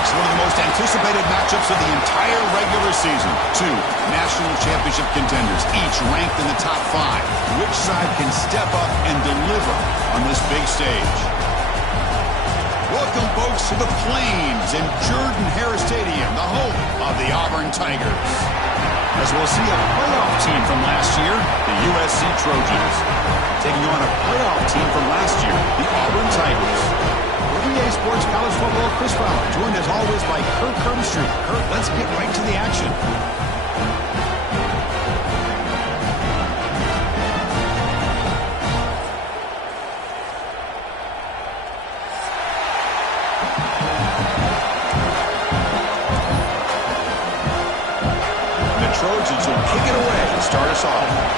folks, one of the most anticipated matchups of the entire regular season. Two national championship contenders, each ranked in the top 5. Which side can step up and deliver on this big stage? Welcome, folks, to the Plains in Jordan-Hare Stadium, the home of the Auburn Tigers. As we'll see a playoff team from last year, the USC Trojans, taking on a playoff team from last year, the Auburn Tigers. Everyday Sports College Football, Chris Fowler, joined as always by Kurt Kirkstreet. Kurt, let's get right to the action. The Trojans will kick it away to start us off.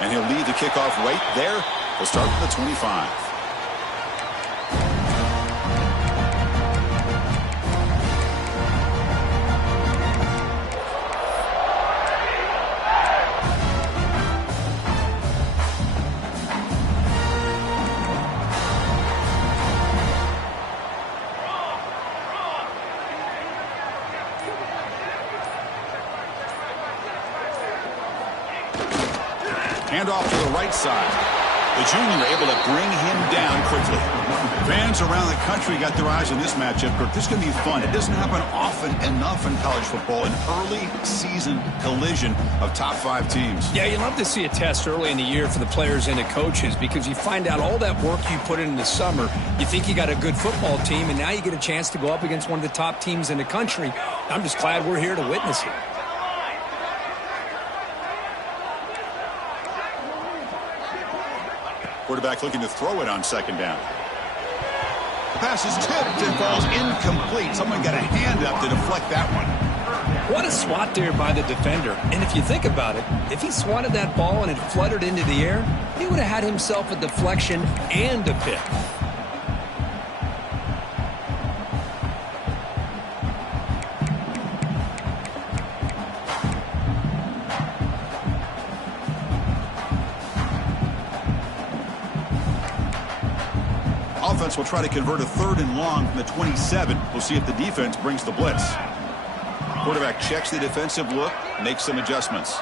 And he'll lead the kickoff right there. We'll start from the 25. Hand off to the right side. The junior able to bring him down quickly. Fans around the country got their eyes on this matchup. This is going to be fun. It doesn't happen often enough in college football, an early season collision of top 5 teams. Yeah, you love to see a test early in the year for the players and the coaches because you find out all that work you put in the summer. You think you got a good football team, and now you get a chance to go up against one of the top teams in the country. I'm just glad we're here to witness it. Quarterback looking to throw it on second down. The pass is tipped and falls incomplete. Someone got a hand up to deflect that one. What a swat there by the defender. And if you think about it, if he swatted that ball and it fluttered into the air, he would have had himself a deflection and a pick. Offense will try to convert a 3rd and long from the 27. We'll see if the defense brings the blitz. Quarterback checks the defensive look, makes some adjustments.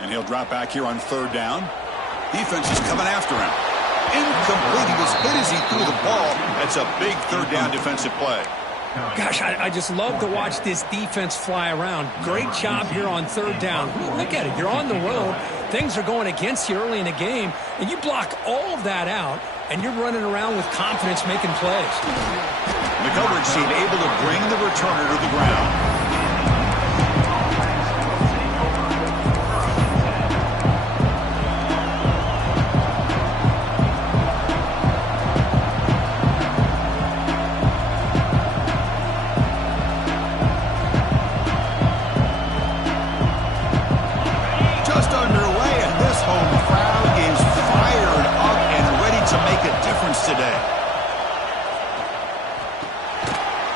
And he'll drop back here on 3rd down. Defense is coming after him. Incomplete. He was hit as he threw the ball. That's a big 3rd down defensive play. Gosh, I just love to watch this defense fly around. Great job here on 3rd down. Look at it. You're on the road. Things are going against you early in the game, and you block all of that out, and you're running around with confidence making plays. The coverage team able to bring the returner to the ground.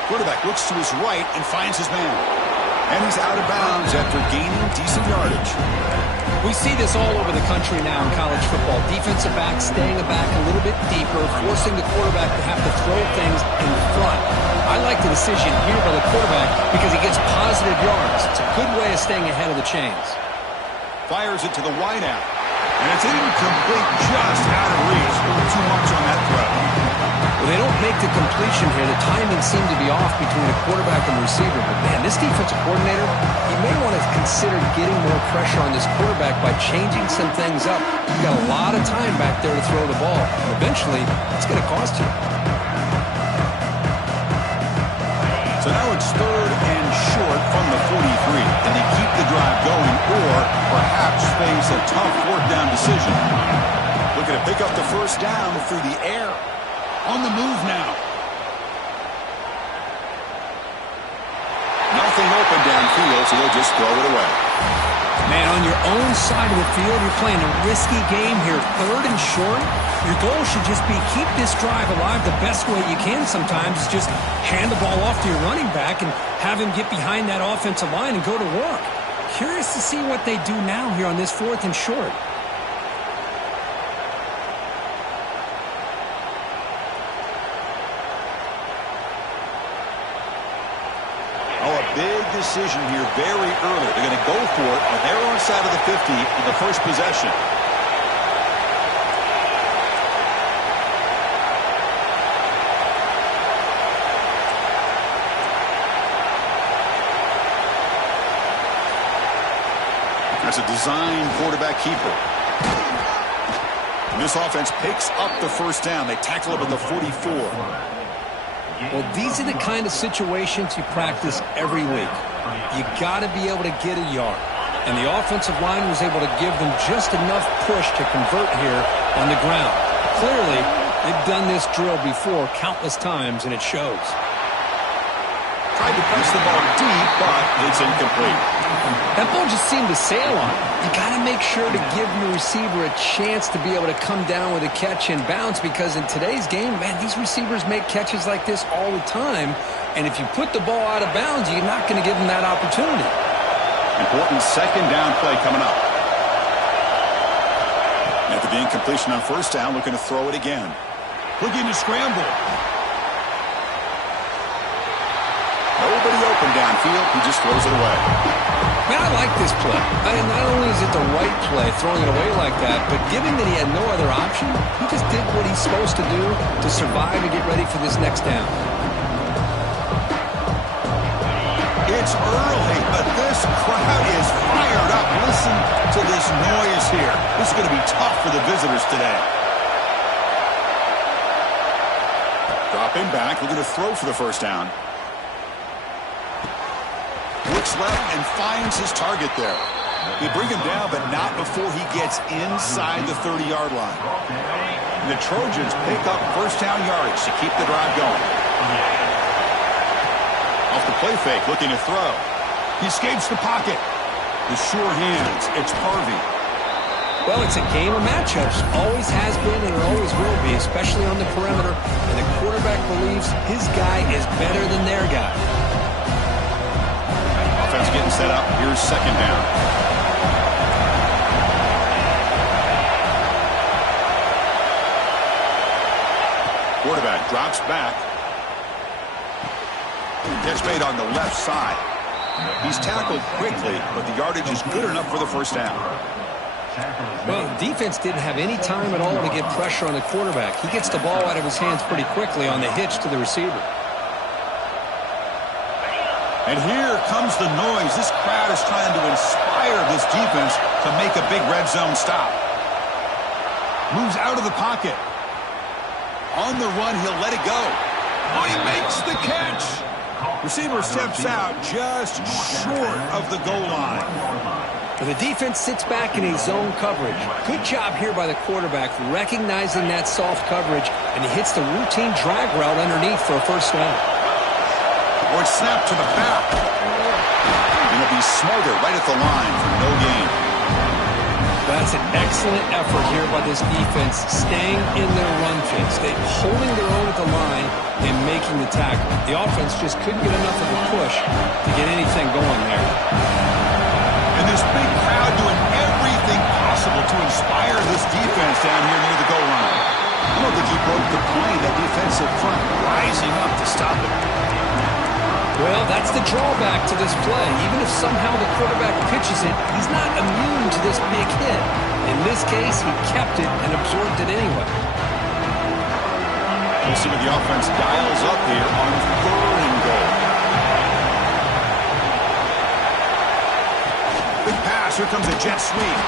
Quarterback looks to his right and finds his man. And he's out of bounds after gaining decent yardage. We see this all over the country now in college football. Defensive backs staying back a little bit deeper, forcing the quarterback to have to throw things in front. I like the decision here by the quarterback because he gets positive yards. It's a good way of staying ahead of the chains. Fires it to the wideout. And it's incomplete, just out of reach. Too much on that throw. Well, they don't make the completion here. The timing seemed to be off between the quarterback and the receiver. But, man, this defensive coordinator, he may want to consider getting more pressure on this quarterback by changing some things up. You've got a lot of time back there to throw the ball. Eventually, it's going to cost you. So now it's 3rd and short from the 43. Can they keep the drive going or perhaps face a tough 4th down decision? Looking to pick up the 1st down through the air. On the move now. Nothing open downfield, so they'll just throw it away. Man, on your own side of the field, you're playing a risky game here, 3rd and short. Your goal should just be keep this drive alive the best way you can sometimes. Is just hand the ball off to your running back and have him get behind that offensive line and go to work. Curious to see what they do now here on this 4th and short. Big decision here very early. They're going to go for it on their own side of the 50 in the first possession. That's a design quarterback keeper. And this offense picks up the first down. They tackle him at the 44. Well, these are the kind of situations you practice every week. You got to be able to get a yard. And the offensive line was able to give them just enough push to convert here on the ground. Clearly, they've done this drill before countless times, and it shows. Tried to press the ball deep, but it's incomplete. That ball just seemed to sail on it. You got to make sure to give your receiver a chance to be able to come down with a catch and bounce, because in today's game, man, these receivers make catches like this all the time. And if you put the ball out of bounds, you're not going to give them that opportunity. Important second down play coming up. After the incompletion on first down, looking to throw it again. Looking to scramble. Nobody open downfield. He just throws it away. Man, I like this play. Not only is it the right play, throwing it away like that, but given that he had no other option, he just did what he's supposed to do to survive and get ready for this next down. It's early, but this crowd is fired up. Listen to this noise here. This is going to be tough for the visitors today. Dropping back, looking to throw for the first down. Looks left and finds his target there. They bring him down, but not before he gets inside the 30-yard line. And the Trojans pick up first down yardage to keep the drive going. Off the play fake, looking to throw. He escapes the pocket. The sure hands, it's Harvey. Well, it's a game of matchups. Always has been and it always will be, especially on the perimeter. And the quarterback believes his guy is better than their guy. Offense getting set up. Here's second down. Quarterback drops back. Catch made on the left side. He's tackled quickly, but the yardage is good enough for the first down. Well, the defense didn't have any time at all to get pressure on the quarterback. He gets the ball out of his hands pretty quickly on the hitch to the receiver. And here comes the noise. This crowd is trying to inspire this defense to make a big red zone stop. Moves out of the pocket. On the run, he'll let it go. Oh, he makes the catch. Receiver steps out just short of the goal line. The defense sits back in a zone coverage. Good job here by the quarterback recognizing that soft coverage, and he hits the routine drag route underneath for a first down. Or it's snapped to the back. And it'll be Smothered right at the line for no gain. That's an excellent effort here by this defense, staying in their run fits. They're holding their own at the line and making the tackle. The offense just couldn't get enough of a push to get anything going there. And this big crowd doing everything possible to inspire this defense down here near the goal line. I don't think he broke the play. That defensive front rising up to stop it. Well, that's the drawback to this play. Even if somehow the quarterback pitches it, he's not immune to this big hit. In this case, he kept it and absorbed it anyway. We'll see what the offense dials up here on 3rd and goal. Big pass. Here comes a jet sweep.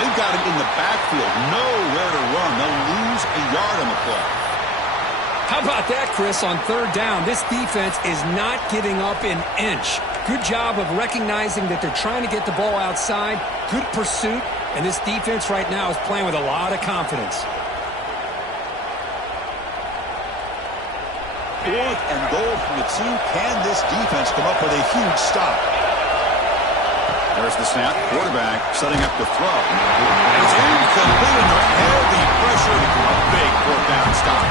They've got him in the backfield. Nowhere to run. They'll lose a yard on the play. How about that, Chris, on 3rd down? This defense is not giving up an inch. Good job of recognizing that they're trying to get the ball outside. Good pursuit, and this defense right now is playing with a lot of confidence. 4th and goal from the 2. Can this defense come up with a huge stop? There's the snap. Quarterback setting up to throw. And it's incomplete under heavy pressure. A big fourth down stop.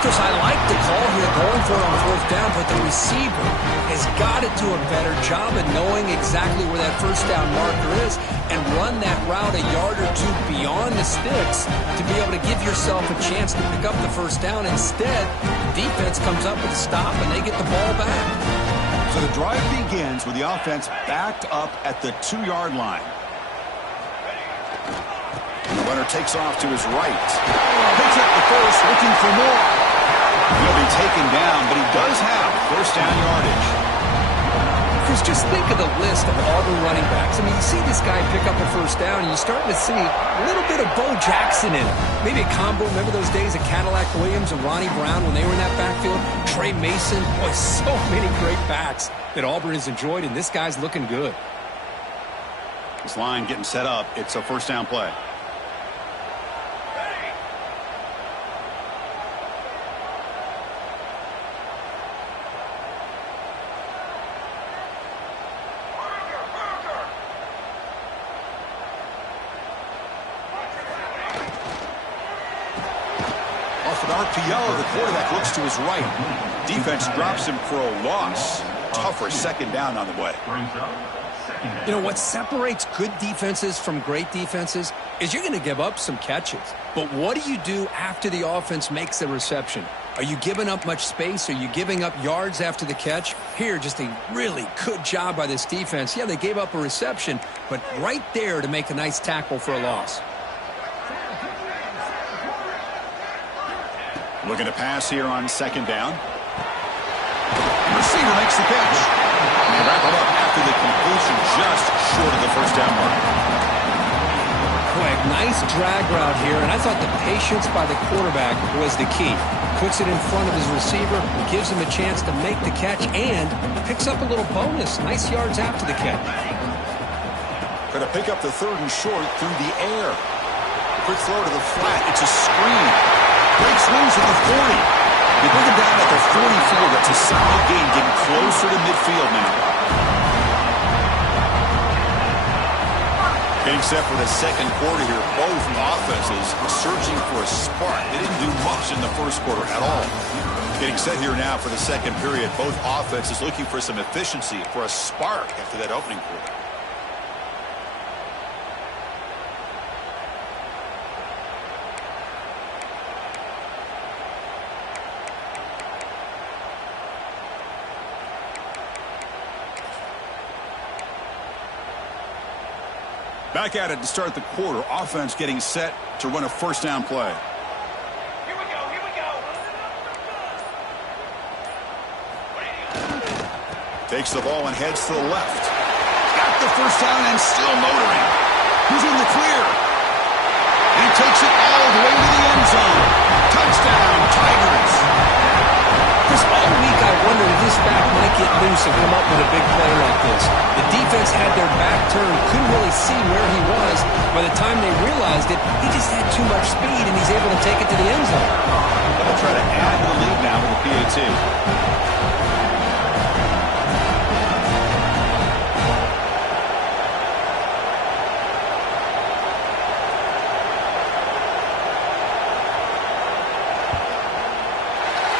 Chris, I like the call here going for it on fourth down, but the receiver has got to do a better job of knowing exactly where that first down marker is and run that route a yard or two beyond the sticks to be able to give yourself a chance to pick up the first down. Instead, the defense comes up with a stop and they get the ball back. So the drive begins with the offense backed up at the 2-yard line. And the runner takes off to his right. Picks up the first, looking for more. He'll be taken down, but he does have first down yardage. Chris, just think of the list of Auburn running backs. I mean, you see this guy pick up a first down, and you're starting to see a little bit of Bo Jackson in it. Maybe a combo. Remember those days of Cadillac Williams and Ronnie Brown when they were in that backfield? Trey Mason. Boy, so many great backs that Auburn has enjoyed, and this guy's looking good. This line getting set up. It's a first down play. RPO, the quarterback looks to his right. Defense drops him for a loss. Tougher second down on the way. You know, what separates good defenses from great defenses is you're going to give up some catches. But what do you do after the offense makes the reception? Are you giving up much space? Are you giving up yards after the catch? Here, just a really good job by this defense. Yeah, they gave up a reception, but right there to make a nice tackle for a loss. Looking to pass here on second down. The receiver makes the catch. And they wrap it up after the completion just short of the first down mark. Quick, nice drag route here, and I thought the patience by the quarterback was the key. Puts it in front of his receiver, gives him a chance to make the catch, and picks up a little bonus. Nice yards after the catch. Going to pick up the third and short through the air. Quick throw to the flat. It's a screen. Breaks loose at the 40. They bring him down at the 44. That's a solid gain, getting closer to midfield now. Getting set for the second quarter here. Both offenses searching for a spark. They didn't do much in the first quarter at all. Getting set here now for the second period. Both offenses looking for some efficiency, for a spark after that opening quarter. Back at it to start the quarter. Offense getting set to run a first down play. Here we go, here we go. Takes the ball and heads to the left. Got the first down and still motoring. Who's in the clear? And he takes it all the way to the end zone. Touchdown, Tigers. Chris, all week I wondered if this back might get loose and come up with a big play like this. The defense had their back turned, couldn't really see where he was. By the time they realized it, he just had too much speed, and he's able to take it to the end zone. They'll try to add to the lead now with the PAT.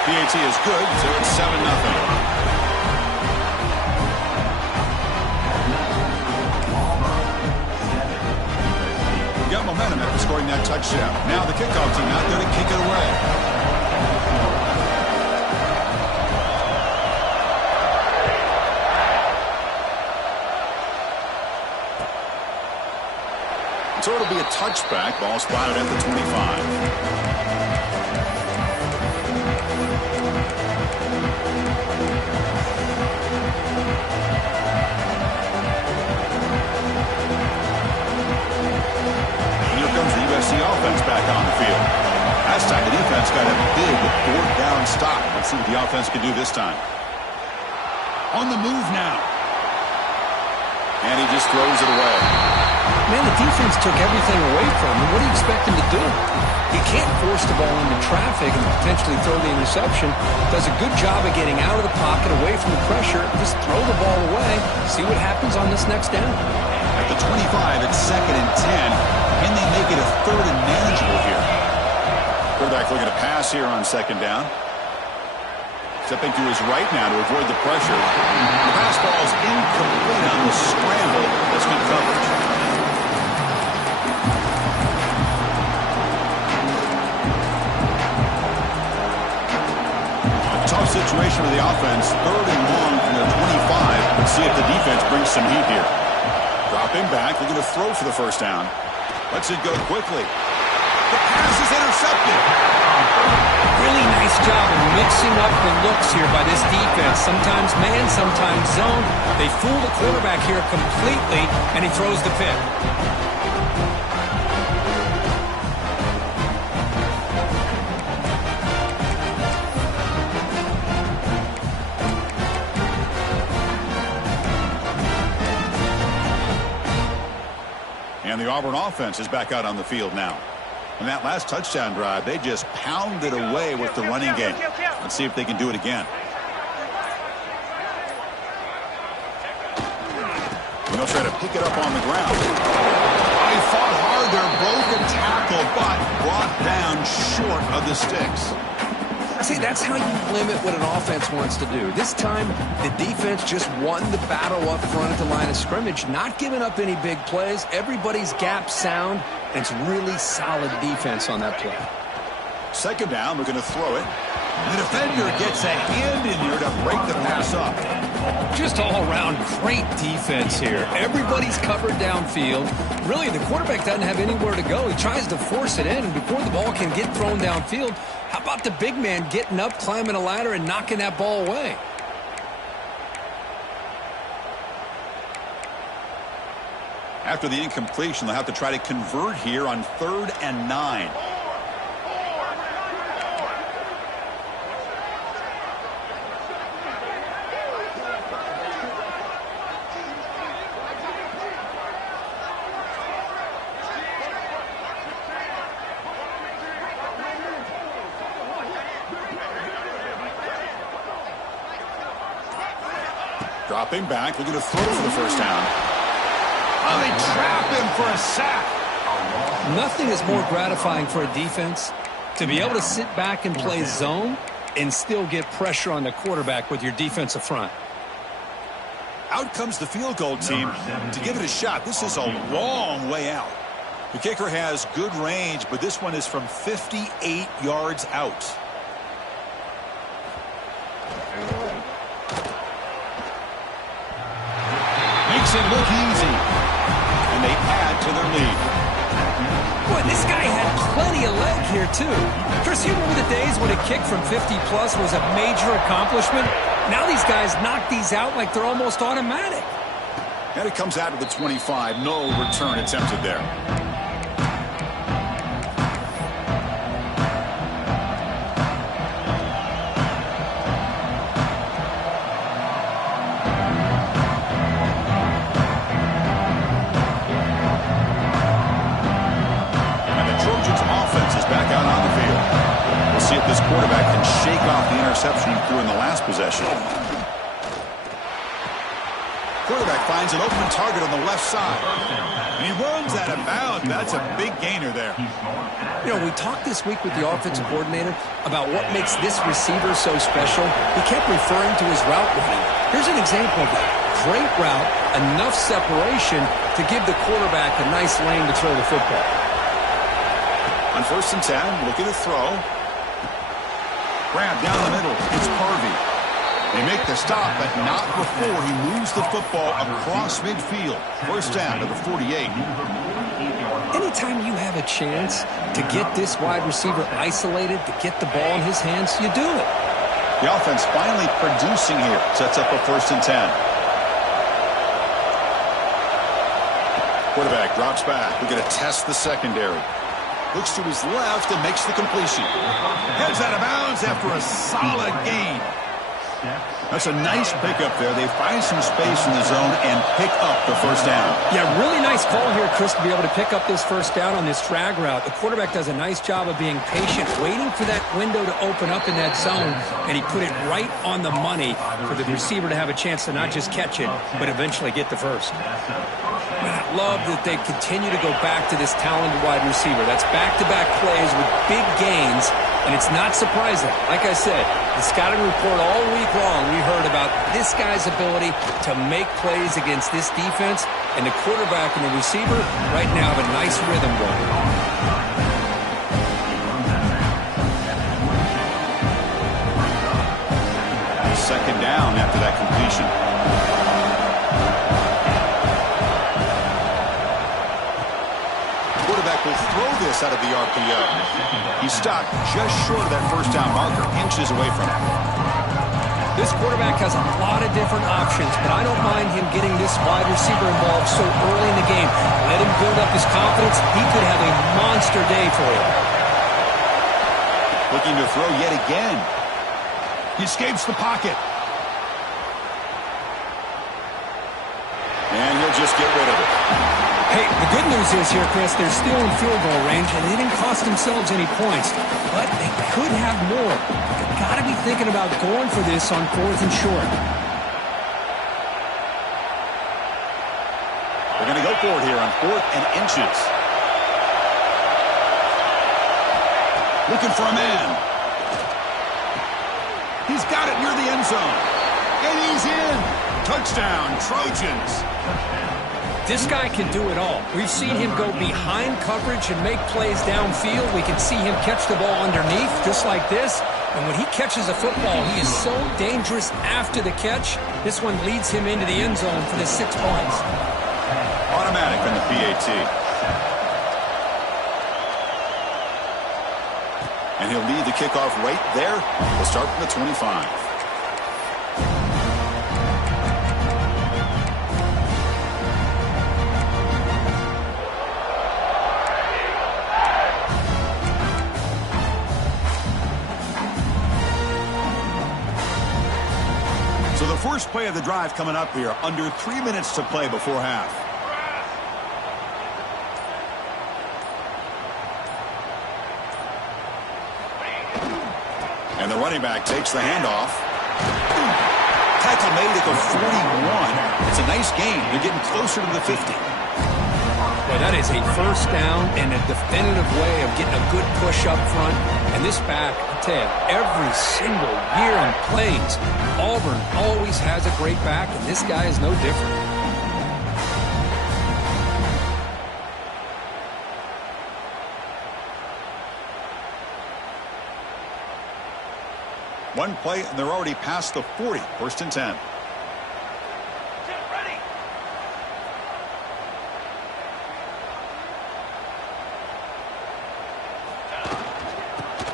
PAT is good, so it's 7-0. Got momentum after scoring that touchdown. Now the kickoff team out there to kick it away. So it'll be a touchback. Ball spotted at the 25. Offense back on the field. Last time the defense got a big fourth down stop. Let's see what the offense can do this time. On the move now. And he just throws it away. Man, the defense took everything away from him. What do you expect him to do? He can't force the ball into traffic and potentially throw the interception. Does a good job of getting out of the pocket, away from the pressure. Just throw the ball away. See what happens on this next down. At the 25, it's 2nd and 10. Can they make it a 3rd and manageable here? Quarterback looking to pass here on 2nd down. Stepping to his right now to avoid the pressure. The pass ball is incomplete on the scramble. That's good coverage. A tough situation for the offense. 3rd and long from their 25. Let's see if the defense brings some heat here. Dropping back, looking to throw for the 1st down. Lets it go quickly. The pass is intercepted. Really nice job of mixing up the looks here by this defense. Sometimes man, sometimes zone. They fool the quarterback here completely, and he throws the pick. And the Auburn offense is back out on the field now. In that last touchdown drive, they just pounded away with the running game. Let's see if they can do it again. And they'll try to pick it up on the ground. They fought hard there, broke a tackle, but brought down short of the sticks. See, that's how you limit what an offense wants to do. This time, the defense just won the battle up front at the line of scrimmage, not giving up any big plays. Everybody's gap sound, and it's really solid defense on that play. 2nd down, we're going to throw it. The defender gets a hand in there to break the pass up. Just all around great defense here. Everybody's covered downfield. Really, the quarterback doesn't have anywhere to go. He tries to force it in, and before the ball can get thrown downfield, how about the big man getting up, climbing a ladder, and knocking that ball away? After the incompletion, they'll have to try to convert here on 3rd and 9. Dropping back, looking to throw for the 1st down. Oh, they trap him for a sack. Nothing is more gratifying for a defense to be able to sit back and play zone and still get pressure on the quarterback with your defensive front. Out comes the field goal team to give it a shot. This is a long way out. The kicker has good range, but this one is from 58 yards out. Makes it look easy. And they add to their lead. Boy, this guy had plenty of leg here, too. Chris, you remember the days when a kick from 50-plus was a major accomplishment? Now these guys knock these out like they're almost automatic. And it comes out of the 25. No return attempted there. This quarterback can shake off the interception he threw in the last possession. Quarterback finds an open target on the left side. And he runs out of bounds. That's a big gainer there. You know, we talked this week with the offensive coordinator about what makes this receiver so special. He kept referring to his route running. Here's an example of that. Great route, enough separation to give the quarterback a nice lane to throw the football. On 1st and 10, looking to throw. Grab down the middle. It's Harvey. They make the stop, but not before he moves the football across midfield. 1st down to the 48. Anytime you have a chance to get this wide receiver isolated, to get the ball in his hands, you do it. The offense finally producing here. Sets up a 1st and 10. Quarterback drops back. We're going to test the secondary. Looks to his left and makes the completion. Heads out of bounds after a solid gain. That's a nice pickup there. They find some space in the zone and pick up the 1st down. Yeah, really nice call here, Chris, to be able to pick up this 1st down on this drag route. The quarterback does a nice job of being patient, waiting for that window to open up in that zone, and he put it right on the money for the receiver to have a chance to not just catch it, but eventually get the 1st. Man, I love that they continue to go back to this talented wide receiver. That's back-to-back plays with big gains, and it's not surprising. Like I said, the scouting report all week long, we heard about this guy's ability to make plays against this defense, and the quarterback and the receiver right now have a nice rhythm going. Second down after that completion. Quarterback will throw this out of the RPO. He's stopped just short of that first down marker, inches away from it. This quarterback has a lot of different options, but I don't mind him getting this wide receiver involved so early in the game. Let him build up his confidence. He could have a monster day for you. Looking to throw yet again. He escapes the pocket. And he'll just get rid of it. Hey, the good news is here, Chris, they're still in field goal range, and they didn't cost themselves any points. But they could have more. They've got to be thinking about going for this on 4th and short. They're going to go for it here on 4th and inches. Looking for a man. He's got it near the end zone. And he's in. Touchdown, Trojans. This guy can do it all. We've seen him go behind coverage and make plays downfield. We can see him catch the ball underneath, just like this. And when he catches a football, he is so dangerous after the catch. This one leads him into the end zone for the 6 points. Automatic on the PAT. And he'll lead the kickoff right there. We'll start from the 25. So the first play of the drive coming up here. Under 3 minutes to play before half. And the running back takes the handoff. Tackle made at the 41. It's a nice gain. They're getting closer to the 50. Boy, that is a first down and a definitive way of getting a good push up front. And this back, I tell you, every single year in plays, Auburn always has a great back, and this guy is no different. One play, and they're already past the 40. 1st and 10. Ready.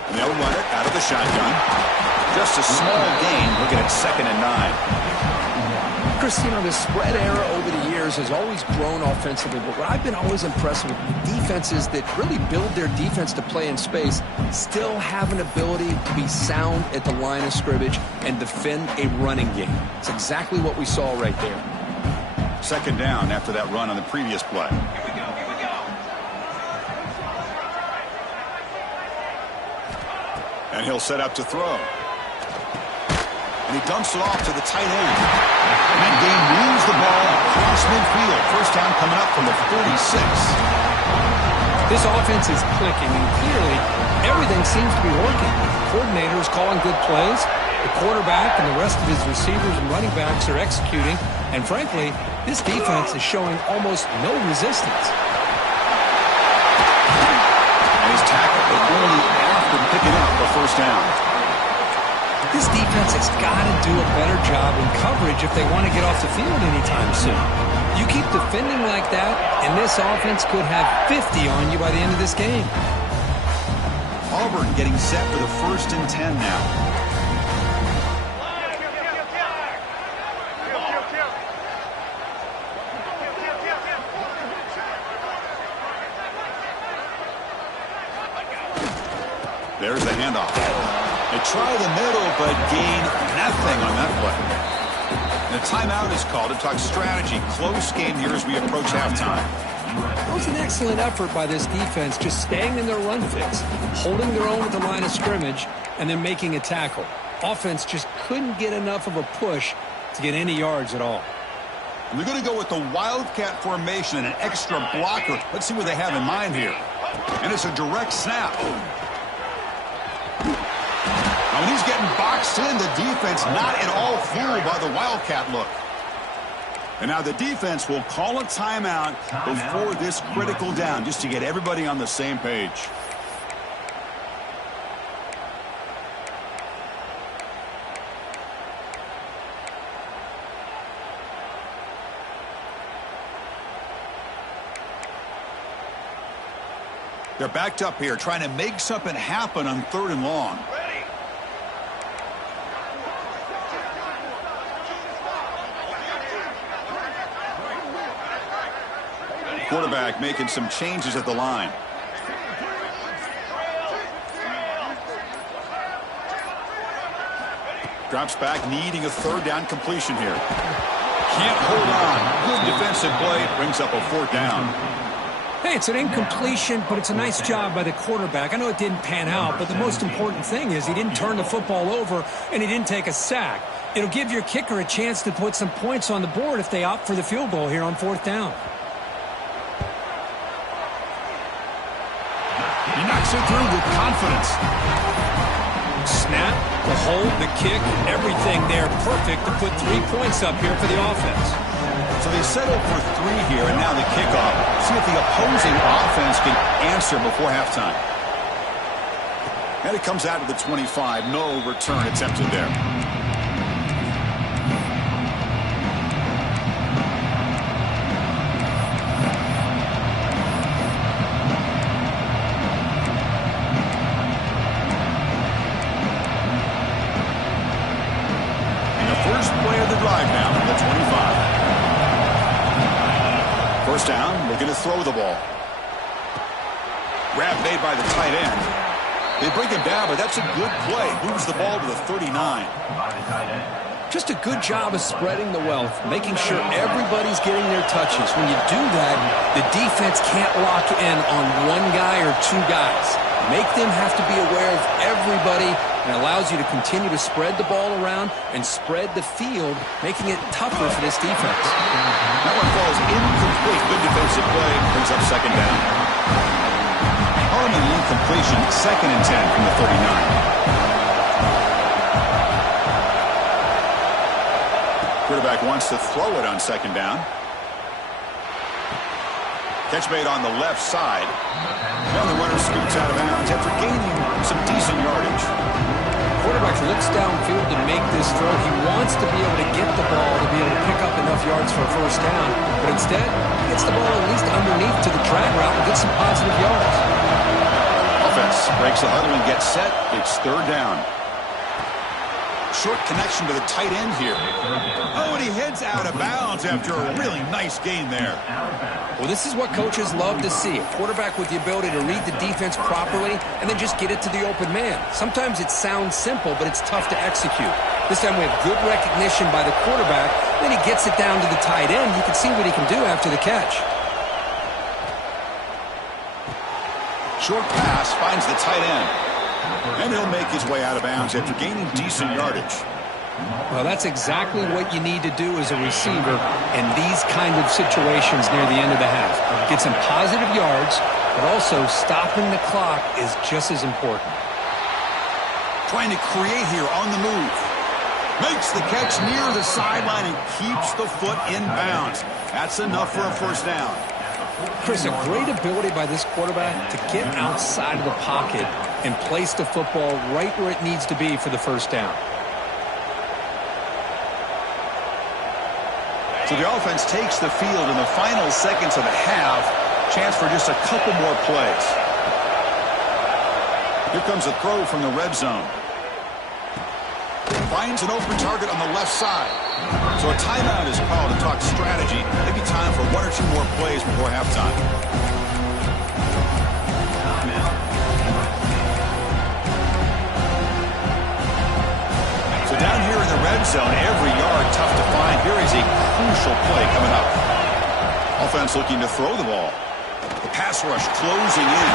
And they'll run it out of the shotgun. Just a small gain. Looking at 2nd and 9. Chris, you know, the spread era over the years has always grown offensively, but what I've been always impressed with defenses that really build their defense to play in space still have an ability to be sound at the line of scrimmage and defend a running game. It's exactly what we saw right there. 2nd down after that run on the previous play. Here we go. And he'll set up to throw. And he dumps it off to the tight end. And that game moves the ball across midfield. First down coming up from the 46. This offense is clicking, and clearly everything seems to be working. The coordinator is calling good plays. The quarterback and the rest of his receivers and running backs are executing. And frankly, this defense is showing almost no resistance. And he's tackled, but only after picking up the first down. This defense has got to do a better job in coverage if they want to get off the field anytime soon. You keep defending like that, and this offense could have 50 on you by the end of this game. Auburn getting set for the 1st and 10 now. There's the handoff. They try the middle, but gain nothing on that play. And a timeout is called to talk strategy. Close game here as we approach halftime. It was an excellent effort by this defense, just staying in their run fix, holding their own at the line of scrimmage, and then making a tackle. Offense just couldn't get enough of a push to get any yards at all. And they're going to go with the Wildcat formation and an extra blocker. Let's see what they have in mind here. And it's a direct snap. Now, when he's getting boxed in, the defense not at all fooled by the Wildcat look. And now the defense will call a timeout before this critical down, just to get everybody on the same page. They're backed up here, trying to make something happen on 3rd and long. Quarterback making some changes at the line. Drops back, needing a 3rd down completion here. Can't hold on. Good defensive play. Brings up a 4th down. Hey, it's an incompletion, but it's a nice job by the quarterback. I know it didn't pan out, but the most important thing is he didn't turn the football over and he didn't take a sack. It'll give your kicker a chance to put some points on the board if they opt for the field goal here on 4th down. He knocks it through with confidence. Snap, the hold, the kick, everything there perfect to put 3 points up here for the offense. So they settle for 3 here, and now the kickoff. See if the opposing offense can answer before halftime. And it comes out to the 25. No return attempted there. First play of the drive now from the 25. First down, looking to throw the ball. Grab made by the tight end. They bring him down, but that's a good play. Moves the ball to the 39. Just a good job of spreading the wealth, making sure everybody's getting their touches. When you do that, the defense can't lock in on one guy or 2 guys. Make them have to be aware of everybody, and allows you to continue to spread the ball around and spread the field, making it tougher for this defense. That one falls incomplete. Good defensive play. Brings up 2nd down. Harmon incompletion. 2nd and 10 from the 39. Quarterback wants to throw it on 2nd down. Catch made on the left side. Now the runner scoots out of bounds after gaining some decent yardage. Quarterback looks downfield to make this throw. He wants to be able to get the ball to be able to pick up enough yards for a 1st down, but instead he gets the ball at least underneath to the drag route and gets some positive yards. Offense breaks the huddle and gets set. It's 3rd down. Short connection to the tight end here. Oh, and he heads out of bounds after a really nice gain there. Well, this is what coaches love to see. A quarterback with the ability to read the defense properly and then just get it to the open man. Sometimes it sounds simple, but it's tough to execute. This time we have good recognition by the quarterback. Then he gets it down to the tight end. You can see what he can do after the catch. Short pass finds the tight end. And he'll make his way out of bounds after gaining decent yardage. Well, that's exactly what you need to do as a receiver in these kind of situations near the end of the half. Get some positive yards, but also stopping the clock is just as important. Trying to create here on the move. Makes the catch near the sideline and keeps the foot in bounds. That's enough for a 1st down. Chris, a great ability by this quarterback to get outside of the pocket and place the football right where it needs to be for the 1st down. So the offense takes the field in the final seconds of the half. Chance for just a couple more plays. Here comes a throw from the red zone. Finds an open target on the left side. So a timeout is called to talk strategy. Maybe time for 1 or 2 more plays before halftime. So down here in the red zone, every yard tough to find. Here is a crucial play coming up. Offense looking to throw the ball. The pass rush closing in.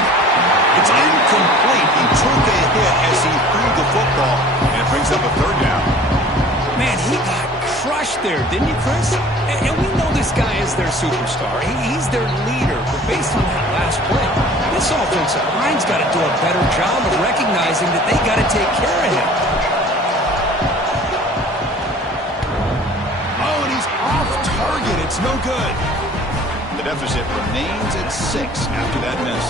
It's incomplete. He took a hit as he threw the football, and it brings up a 3rd down. Man, he got crushed there, didn't you, Chris? And we know this guy is their superstar. He's their leader. But based on that last play, this offensive line's got to do a better job of recognizing that they got to take care of him. Oh, and he's off target. It's no good. The deficit remains at 6 after that miss.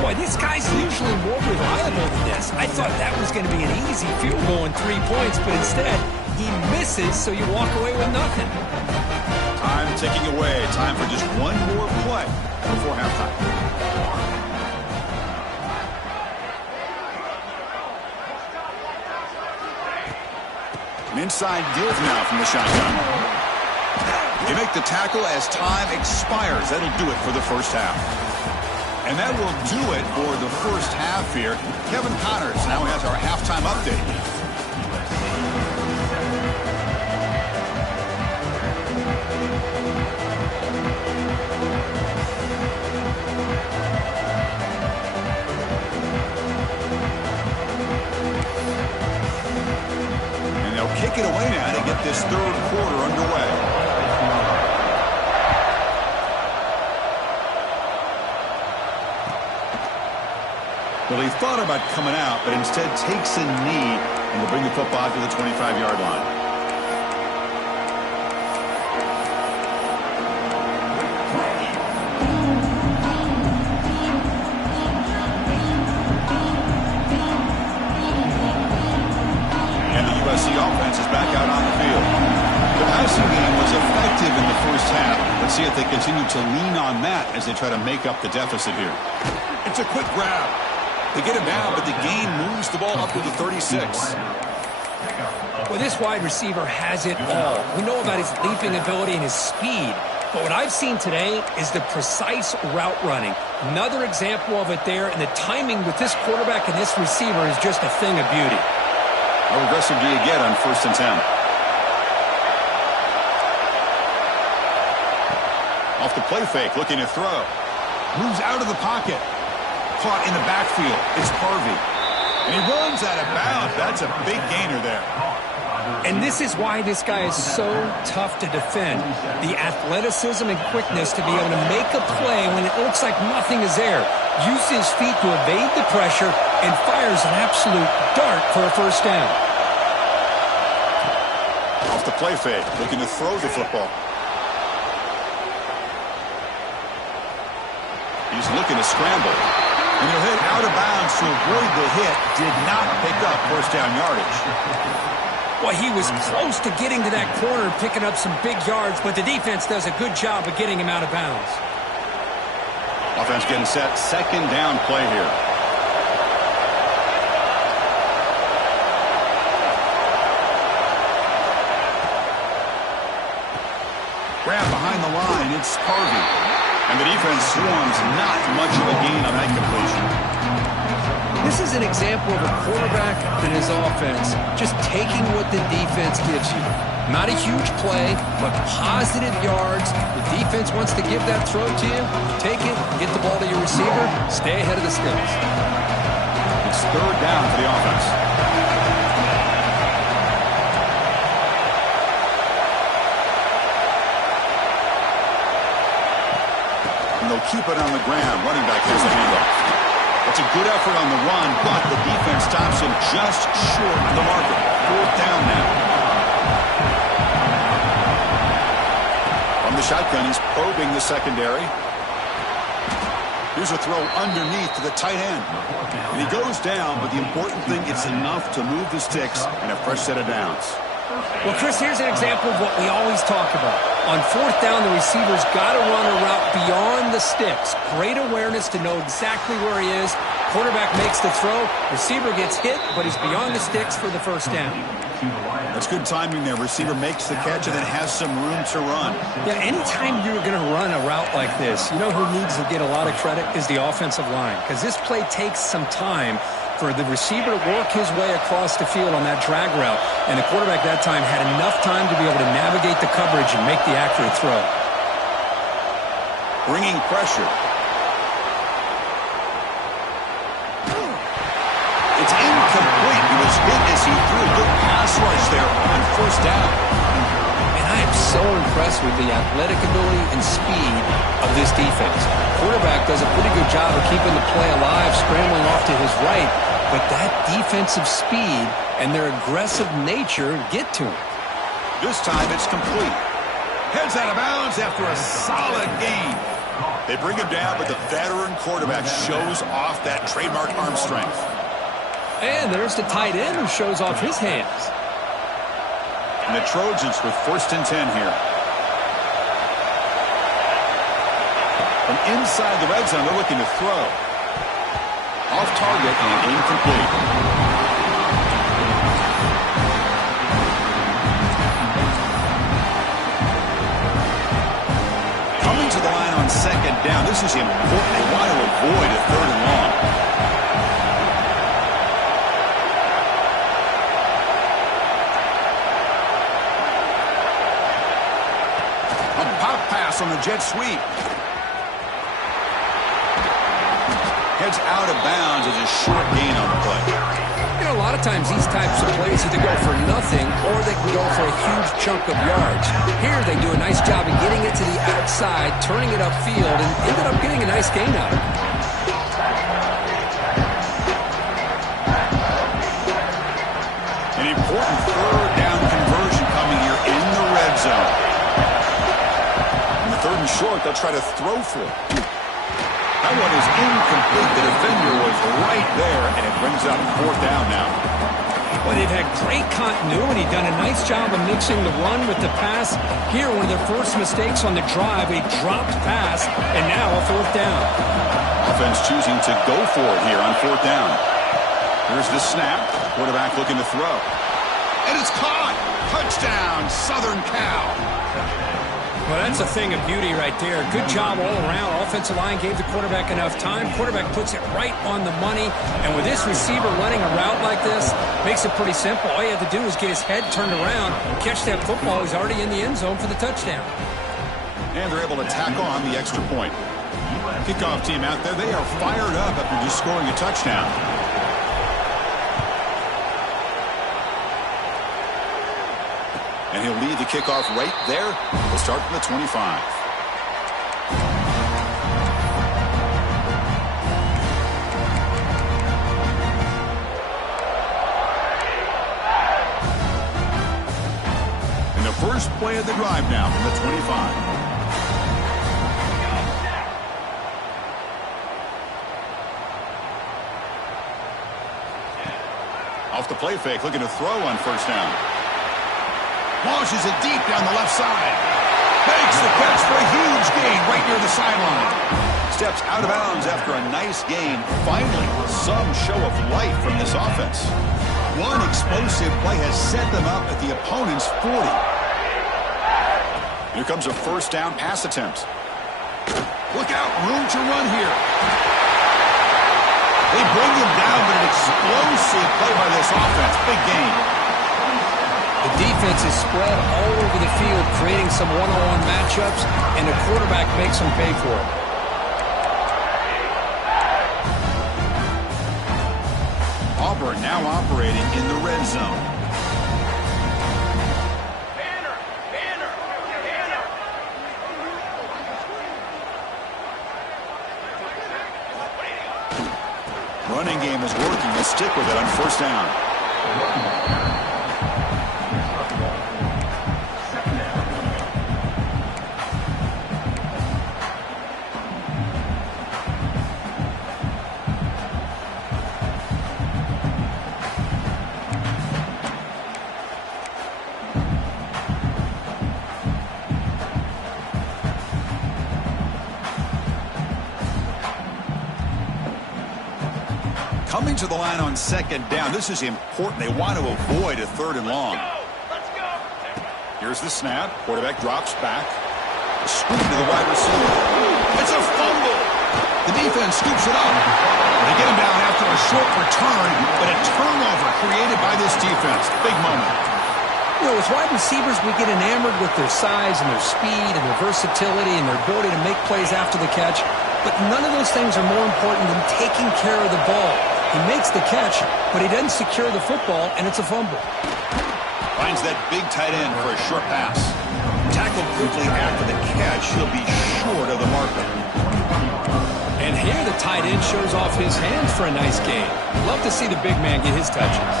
Boy, this guy's usually more reliable than this. I thought that was going to be an easy field goal and 3 points, but instead, he misses, so you walk away with nothing. Time ticking away. Time for just one more play before halftime. An inside give now from the shotgun. They make the tackle as time expires. That'll do it for the first half. And that will do it for the first half here. Kevin Connors now has our halftime update. And they'll kick it away now to get this third quarter underway. Well, he thought about coming out, but instead takes a knee and will bring the football to the 25-yard line. And the USC offense is back out on the field. The passing game was effective in the first half. Let's see if they continue to lean on that as they try to make up the deficit here. It's a quick grab. They get him down, but the gain moves the ball up to the 36. Well, this wide receiver has it all. We know about his leaping ability and his speed. But what I've seen today is the precise route running. Another example of it there, and the timing with this quarterback and this receiver is just a thing of beauty. How aggressive do you get on 1st and 10? Off the play fake, looking to throw. Moves out of the pocket. Caught in the backfield. It's Harvey. And he runs out of bounds. That's a big gainer there. And this is why this guy is so tough to defend. The athleticism and quickness to be able to make a play when it looks like nothing is there. Uses his feet to evade the pressure and fires an absolute dart for a first down. Off the play fake. Looking to throw the football. He's looking to scramble. And he'll hit out of bounds to avoid the hit. Did not pick up first down yardage. Well, he was close to getting to that corner, picking up some big yards, but the defense does a good job of getting him out of bounds. Offense getting set. Second down play here. Grab behind the line. It's Harvey. And the defense swarms, not much of a gain on that completion. This is an example of a quarterback and his offense just taking what the defense gives you. Not a huge play, but positive yards. The defense wants to give that throw to you. Take it, get the ball to your receiver, stay ahead of the sticks. It's third down for the offense. And they'll keep it on the ground. Running back has the handoff. It's a good effort on the run, but the defense stops him just short of the marker. Fourth down now. From the shotgun, he's probing the secondary. Here's a throw underneath to the tight end. And he goes down, but the important thing, it's enough to move the sticks and a fresh set of downs. Well, Chris, here's an example of what we always talk about. On fourth down, the receiver's got to run a route beyond the sticks. Great awareness to know exactly where he is. Quarterback makes the throw. Receiver gets hit, but he's beyond the sticks for the first down. That's good timing there. Receiver makes the catch and then has some room to run. Yeah, anytime you're going to run a route like this, you know who needs to get a lot of credit is the offensive line. Because this play takes some time for the receiver to work his way across the field on that drag route. And the quarterback that time had enough time to be able to navigate the coverage and make the accurate throw. Bringing pressure. It's incomplete. He was hit as he threw a good pass rush there on first down. I am so impressed with the athletic ability and speed of this defense. Quarterback does a pretty good job of keeping the play alive, scrambling off to his right, but that defensive speed and their aggressive nature get to him. This time it's complete. Heads out of bounds after a solid gain. They bring him down, but the veteran quarterback shows off that trademark arm strength. And there's the tight end who shows off his hands. And the Trojans with 1st and 10 here. From inside the red zone, they're looking to throw. Off target and incomplete. Coming to the line on 2nd down. This is important. They want to avoid a 3rd and long. A pop pass on the jet sweep. Heads out of bounds as a short gain on the play. You know, a lot of times these types of plays either go for nothing or they can go for a huge chunk of yards. Here they do a nice job of getting it to the outside, turning it upfield, and ended up getting a nice gain out of it. An important 3rd down conversion coming here in the red zone. On the 3rd and short, they'll try to throw for it. That one is incomplete. The defender was right there, and it brings up 4th down now. Well, they've had great continuity, done a nice job of mixing the run with the pass. Here, one of their first mistakes on the drive, a dropped pass, and now a 4th down. Offense choosing to go for it here on 4th down. Here's the snap. Quarterback looking to throw. And it's caught. Touchdown, Southern Cal. Well, that's a thing of beauty right there. Good job all around. Offensive line gave the quarterback enough time. Quarterback puts it right on the money. And with this receiver running a route like this, makes it pretty simple. All you have to do is get his head turned around, catch that football. He's already in the end zone for the touchdown. And they're able to tack on the extra point. Kickoff team out there, they are fired up after just scoring a touchdown. And he'll lead the kickoff right there. We'll start from the 25. And the first play of the drive now from the 25. Off the play fake, looking to throw on 1st down. Launches it deep down the left side. Makes the catch for a huge gain right near the sideline. Steps out of bounds after a nice gain. Finally, some show of life from this offense. One explosive play has set them up at the opponent's 40. Here comes a 1st down pass attempt. Look out, room to run here. They bring him down, but an explosive play by this offense. Big gain. The defense is spread all over the field, creating some one-on-one matchups, and the quarterback makes them pay for it. Auburn now operating in the red zone. Running game is working. They'll stick with it on 1st down. Coming to the line on 2nd down. This is important. They want to avoid a 3rd and long. Let's go. Here's the snap. Quarterback drops back. A scoop to the wide receiver. It's a fumble. The defense scoops it up. They get him down after a short return, but a turnover created by this defense. Big moment. You know, as wide receivers, we get enamored with their size and their speed and their versatility and their ability to make plays after the catch. But none of those things are more important than taking care of the ball. He makes the catch, but he doesn't secure the football, and it's a fumble. Finds that big tight end for a short pass. Tackled quickly after the catch, he'll be short of the marker. And here the tight end shows off his hands for a nice gain. Love to see the big man get his touches.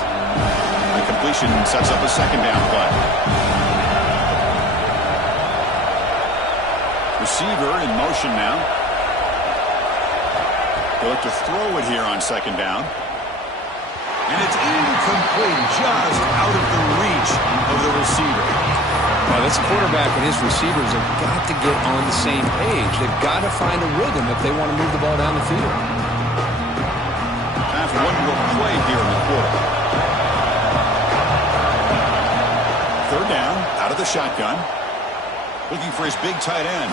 The completion sets up a second down play. Receiver in motion now. They'll look to throw it here on second down. And it's incomplete, just out of the reach of the receiver. Now, this quarterback and his receivers have got to get on the same page. They've got to find a rhythm if they want to move the ball down the field. Time for one more play here in the quarter. Third down, out of the shotgun. Looking for his big tight end.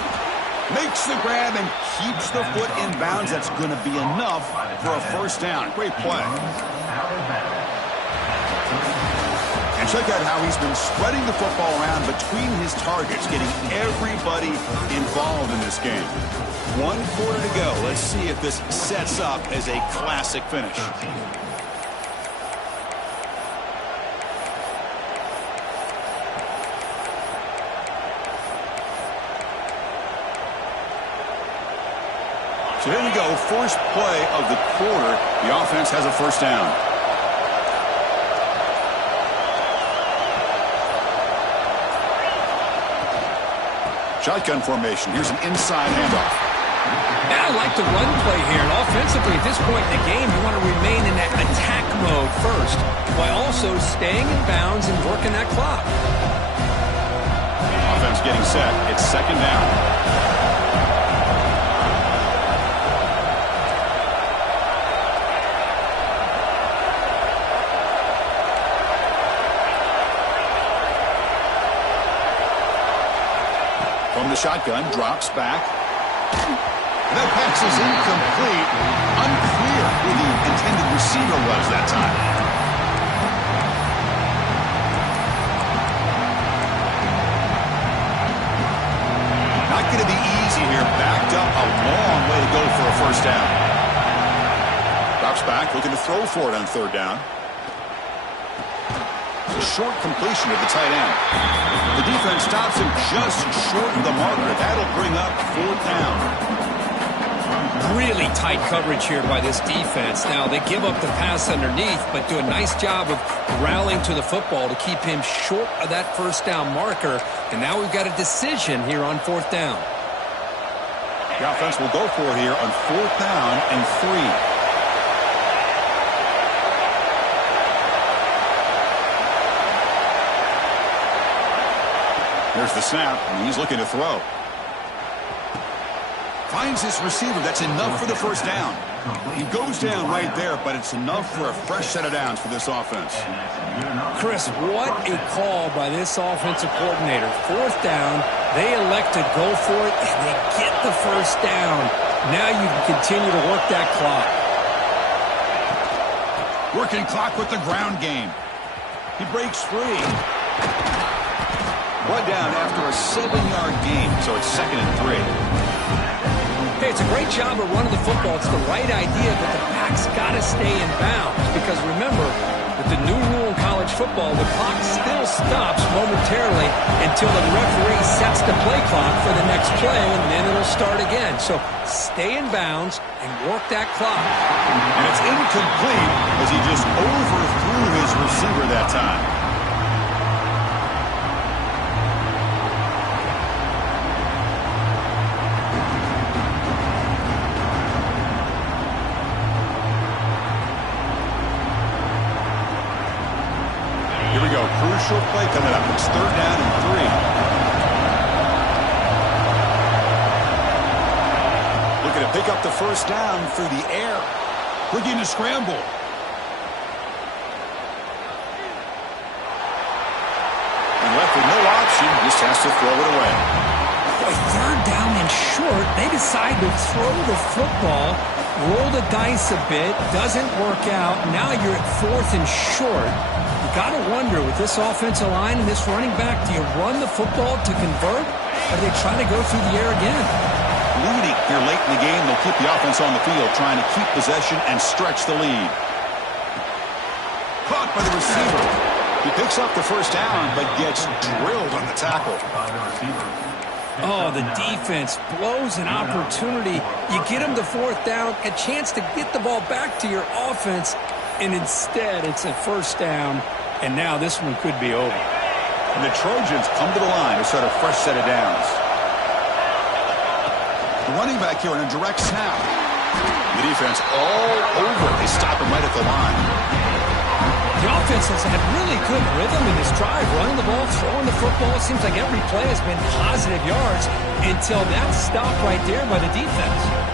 Makes the grab and keeps the foot in bounds. That's going to be enough for a first down. Great play. And check out how he's been spreading the football around between his targets, getting everybody involved in this game. 1 quarter to go. Let's see if this sets up as a classic finish. So here we go, first play of the quarter. The offense has a first down. Shotgun formation. Here's an inside handoff. Yeah, I like the run play here. And offensively, at this point in the game, you want to remain in that attack mode first, while also staying in bounds and working that clock. Offense getting set. It's second down. From the shotgun, drops back. That pass is incomplete. Unclear who the intended receiver was that time. Not going to be easy here. Backed up a long way to go for a first down. Drops back, looking to throw for it on third down. A short completion of the tight end. The defense stops him just short of the marker. That'll bring up fourth down. Really tight coverage here by this defense. Now, they give up the pass underneath, but do a nice job of rallying to the football to keep him short of that first down marker. And now we've got a decision here on fourth down. The offense will go for it here on fourth down and 3. There's the snap, and he's looking to throw. Finds his receiver. That's enough for the first down. He goes down right there, but it's enough for a fresh set of downs for this offense. Chris, what a call by this offensive coordinator. Fourth down, they elect to go for it, and they get the first down. Now you can continue to work that clock. Working clock with the ground game. He breaks free. Brought down after a 7-yard gain, so it's second and 3. Hey, it's a great job of running the football. It's the right idea, but the back's got to stay in bounds. Because remember, with the new rule in college football, the clock still stops momentarily until the referee sets the play clock for the next play, and then it'll start again. So stay in bounds and work that clock. And it's incomplete as he just overthrew his receiver that time. Crucial play coming up. It's third down and 3. Looking to pick up the first down through the air. Looking to scramble. And left with no option, just has to throw it away. Boy, third down and short. They decide to throw the football, roll the dice a bit, doesn't work out. Now you're at fourth and short. You got to wonder, with this offensive line and this running back, do you run the football to convert, or do they try to go through the air again? Leading here late in the game, they'll keep the offense on the field, trying to keep possession and stretch the lead. Caught by the receiver. He picks up the first down, but gets drilled on the tackle. Oh, the defense blows an opportunity. You get them the fourth down, a chance to get the ball back to your offense, and instead it's a first down, and now this one could be over. And the Trojans come to the line to start a fresh set of downs. The running back here on a direct snap. The defense all over. They stop him right at the line. The offense has had really good rhythm in this drive, running the ball, throwing the football. It seems like every play has been positive yards until that stop right there by the defense.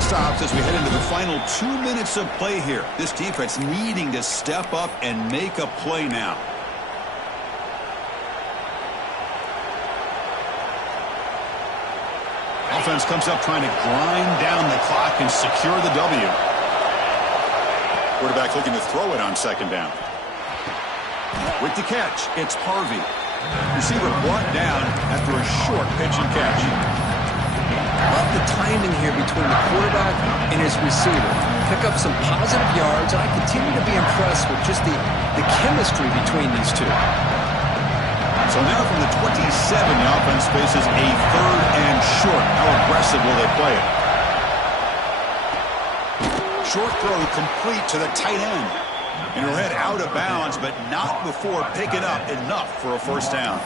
Stops as we head into the final 2 minutes of play here. This defense needing to step up and make a play now. Offense comes up trying to grind down the clock and secure the W. Quarterback looking to throw it on second down. With the catch, it's Harvey. Receiver brought down after a short pitch and catch. Love the timing here between the quarterback and his receiver. Pick up some positive yards, and I continue to be impressed with just the chemistry between these two. So now from the 27, the offense faces a third and short. How aggressive will they play it? Short throw complete to the tight end. And he'll head out of bounds, but not before picking up enough for a first down.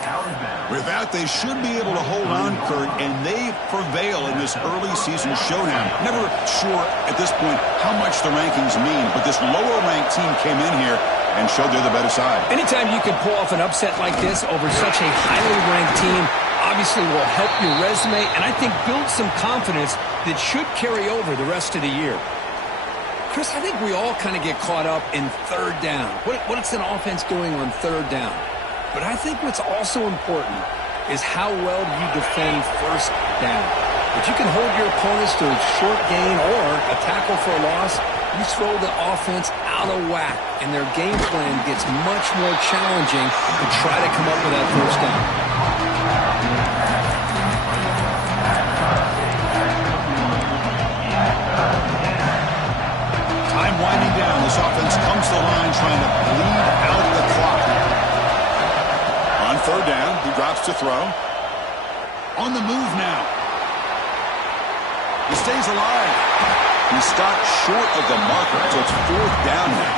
With that, they should be able to hold on, Kurt, and they prevail in this early season showdown. Never sure at this point how much the rankings mean, but this lower-ranked team came in here and showed they're the better side. Anytime you can pull off an upset like this over such a highly ranked team, obviously will help your resume, and I think build some confidence that should carry over the rest of the year. Chris, I think we all kind of get caught up in third down. What's an offense doing on third down? But I think what's also important is how well you defend first down. If you can hold your opponents to a short gain or a tackle for a loss, you throw the offense out of whack, and their game plan gets much more challenging to try to come up with that first down. Time winding down. This offense comes to the line trying to bleed out the clock. On third down, he drops to throw. On the move now. He stays alive. He stopped short of the marker, so it's fourth down now.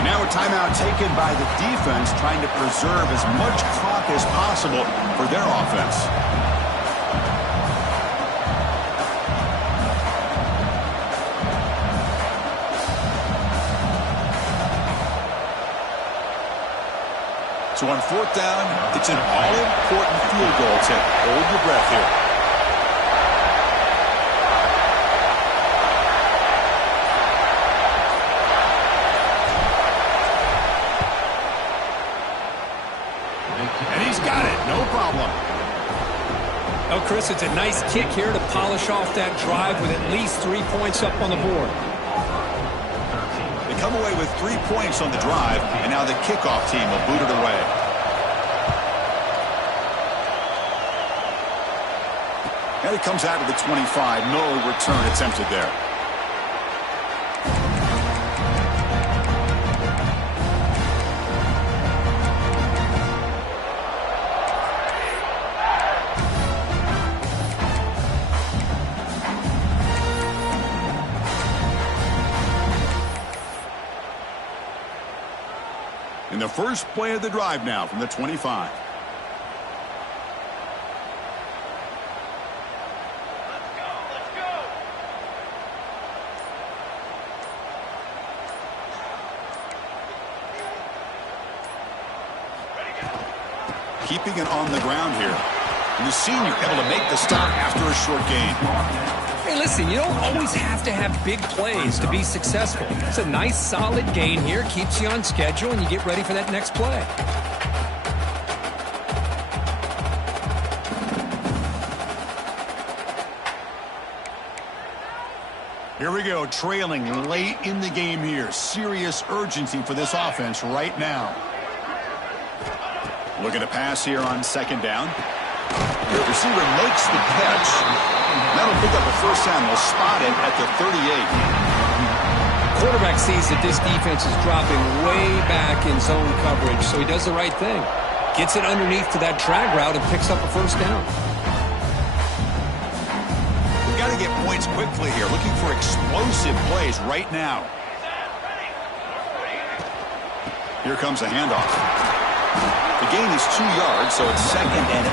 And now a timeout taken by the defense trying to preserve as much clock as possible for their offense. So on fourth down, it's an all-important field goal attempt. Hold your breath here. And he's got it, no problem. Oh, Chris, it's a nice kick here to polish off that drive with at least 3 points up on the board. They come away with 3 points on the drive, and now the kickoff team will boot it away. And it comes out of the 25. No return attempted there. In the first play of the drive now from the 25. Keeping it on the ground here. And the senior able to make the stop after a short gain. Hey, listen, you don't always have to have big plays to be successful. It's a nice, solid gain here. Keeps you on schedule, and you get ready for that next play. Here we go, trailing late in the game here. Serious urgency for this offense right now. Looking to pass here on second down. The receiver makes the catch. That'll pick up a first down. They'll spot it at the 38. Quarterback sees that this defense is dropping way back in zone coverage, so he does the right thing. Gets it underneath to that drag route and picks up a first down. We've got to get points quickly here. Looking for explosive plays right now. Here comes a handoff. The gain is 2 yards, so it's 2nd and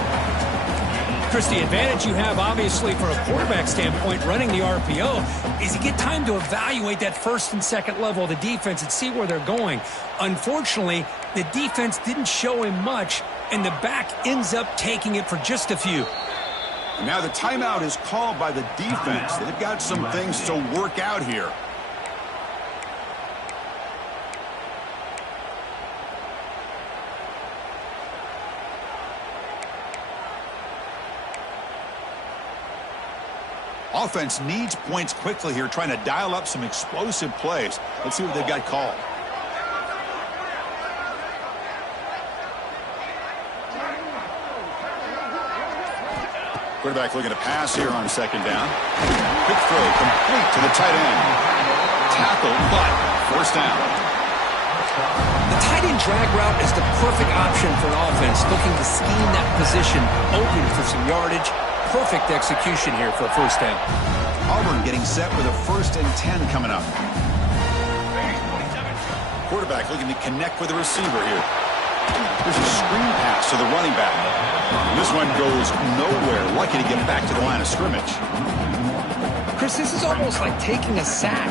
8. Chris, the advantage you have, obviously, from a quarterback standpoint, running the RPO, is you get time to evaluate that first and second level of the defense and see where they're going. Unfortunately, the defense didn't show him much, and the back ends up taking it for just a few. And now the timeout is called by the defense. They've got some things to work out here. Offense needs points quickly here, trying to dial up some explosive plays. Let's see what they've got called. Quarterback looking to pass here on second down. Quick throw complete to the tight end. Tackle, but first down. The tight end drag route is the perfect option for an offense looking to scheme that position open for some yardage. Perfect execution here for a first down. Auburn getting set with a 1st and 10 coming up. Quarterback looking to connect with the receiver here. There's a screen pass to the running back. This one goes nowhere. Lucky to get back to the line of scrimmage. Chris, this is almost like taking a sack.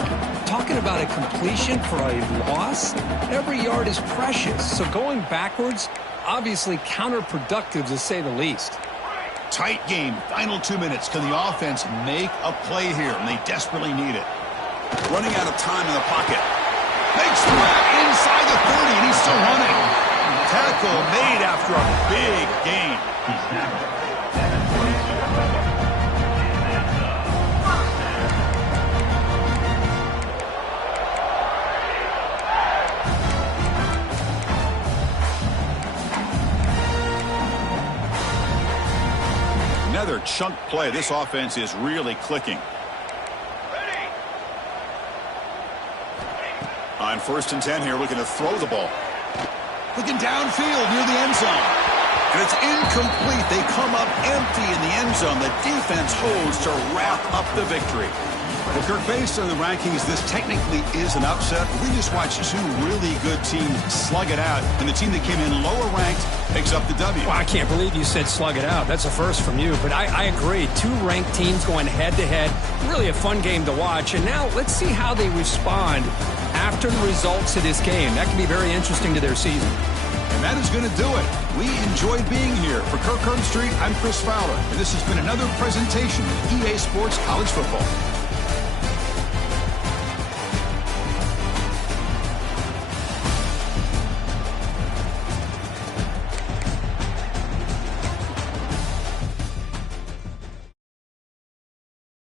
Talking about a completion for a loss, every yard is precious. So going backwards, obviously counterproductive to say the least. Tight game, final 2 minutes. Can the offense make a play here? And they desperately need it. Running out of time in the pocket. Makes the grab inside the 30, and he's still running. Tackle made after a big gain. Another chunk play. This offense is really clicking. On 1st and 10 here, looking to throw the ball. Looking downfield near the end zone. And it's incomplete. They come up empty in the end zone. The defense holds to wrap up the victory. Well, Kirk, based on the rankings, this technically is an upset. We just watched 2 really good teams slug it out, and the team that came in lower ranked picks up the W. Well, I can't believe you said slug it out. That's a first from you, but I agree. 2 ranked teams going head-to-head. Really a fun game to watch. And now let's see how they respond after the results of this game. That can be very interesting to their season. And that is going to do it. We enjoyed being here. For Kirk Herbstreit, I'm Chris Fowler, and this has been another presentation of EA Sports College Football.